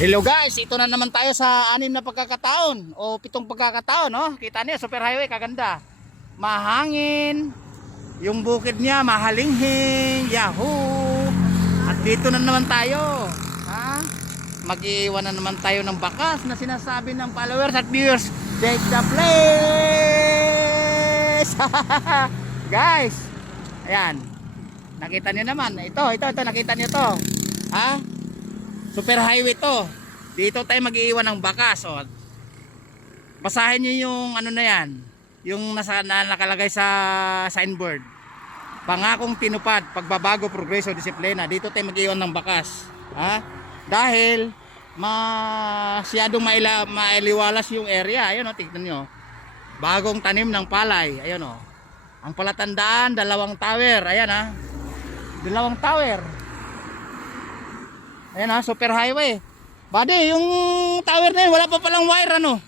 Hello guys, ito na naman tayo sa 6 na pagkakataon o 7 pagkakataon, no? Kita niyo, super highway, kaganda. Mahangin, yung bukid niya mahalinghing, yahoo. At dito na naman tayo, ha? Mag-iwan na naman tayo ng bakas na sinasabi ng followers at viewers. Take the place. Guys, ayan. Nakita niyo naman, ito, nakita niyo to. Ha? Super highway to. Dito tayo mag-iiwan ng bakas. O, basahin nyo yung ano na yan, yung nakalagay sa signboard. Pangakong tinupad, pagbabago, progreso, disiplina. Dito tayo mag-iiwan ng bakas. Ha? Dahil masyadong mailiwalas yung area. Ayun o, tignan nyo. Bagong tanim ng palay. Ayun o. Ang palatandaan, 2 tower. Ayan ha. 2 tower. Ayan ha, super highway. Buddy, yung tower na yun, wala pa palang wire, ano.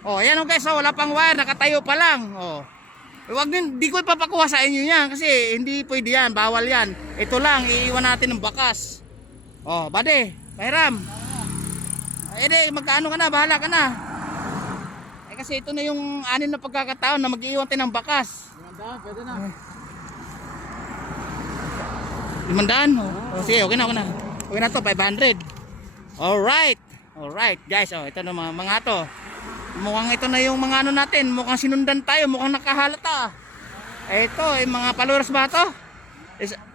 Oh, ayan o guys, wala pang wire, nakatayo pa lang. Oh. Huwag din, di ko ipapakuha sa inyo yan kasi hindi pwede yan, bawal yan. Ito lang, iiwan natin ng bakas. Oh, buddy, pahiram. Eh di, magkaano ka na, bahala ka na. Eh kasi ito na yung 6 na pagkakataon na mag-iiwan tayo ng bakas. 500, pwede na. 500? Oh, sige, okay na. Okay na to, 500. Alright guys, oh, ito na mga to. Mukhang ito na yung mga ano natin. Mukhang sinundan tayo, mukhang nakahalata. Ito, mga followers ba to?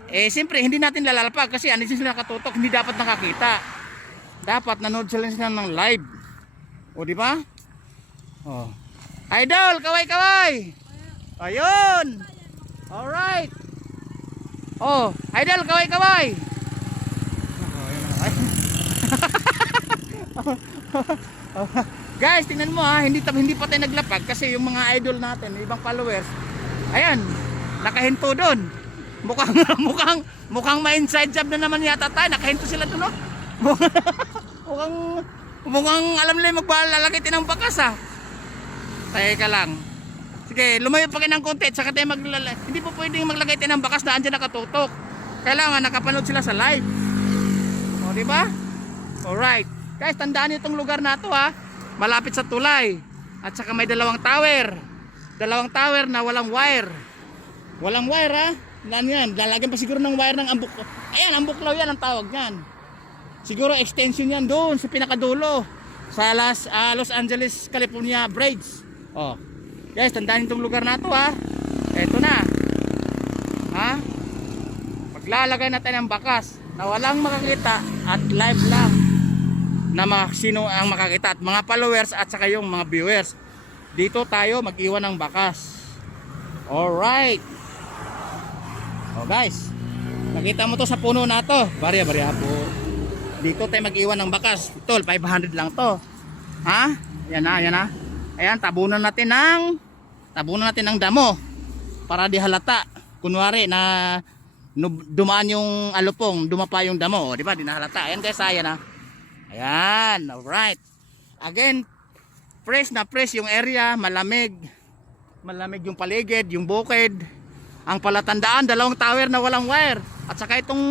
Siyempre, hindi natin lalalapag kasi ano sila nakatutok, hindi dapat nakakita. Dapat nanood sila ng live. O, di ba? Oh. Idol, kaway! Ayun! Alright! Oh, idol, kaway! Guys, tingnan mo ha, hindi pa tayo naglapag kasi yung mga idol natin, ibang followers, ayan, nakahinto doon. Mukhang may inside job na naman yata tayo, nakahinto sila doon, no? mukhang alam nila maglalagay tayo ng bakas ha. Teka lang. Sige, lumayo pa kayo ng konti, saka tayo hindi po pwedeng maglagay tayo ng bakas na andyan nakatutok. Kailangan nakapanood sila sa live. O, di ba? Alright. Guys, tandaan niyo itong lugar na to ha. Malapit sa tulay. At saka may 2 tower. 2 tower na walang wire. Walang wire ha. Ano yan? Lalagyan pa siguro ng wire ng ambuk. Ayan, ambuklaw yan ang tawag yan. Siguro extension yan doon sa pinakadulo. Sa Los Angeles, California Bridge. Oh. Guys, tandaan niyo itong lugar na to ha. Eto na. Ha? Maglalagay natin ng bakas na walang makakita at live lang na sino ang makakita at mga followers at saka yung mga viewers. Dito tayo mag-iwan ng bakas. Alright. Oh guys, nakita mo to sa puno na to. Barya po. Dito tayo mag-iwan ng bakas. Ito, 500 lang to. Ha? Yan na. Ayan, tabunan natin ng damo para di halata. Kunwari na dumaan yung alupong, dumapa yung damo, di ba? Di nahalata. Ayan guys, ayan ha. Ayan, alright. Again, fresh yung area, malamig yung paligid, yung bukid. Ang palatandaan, 2 tower na walang wire. At saka itong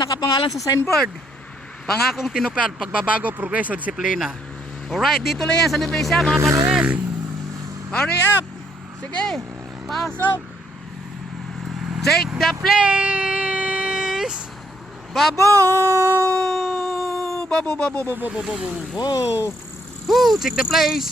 nakapangalan sa signboard. Pangakong tinupad, pagbabago, progreso, disiplina. Alright, dito lang yan sa Nevesia, mga followers. Hurry up! Sige, pasok! Take the place! Babu! Woo! Take the place!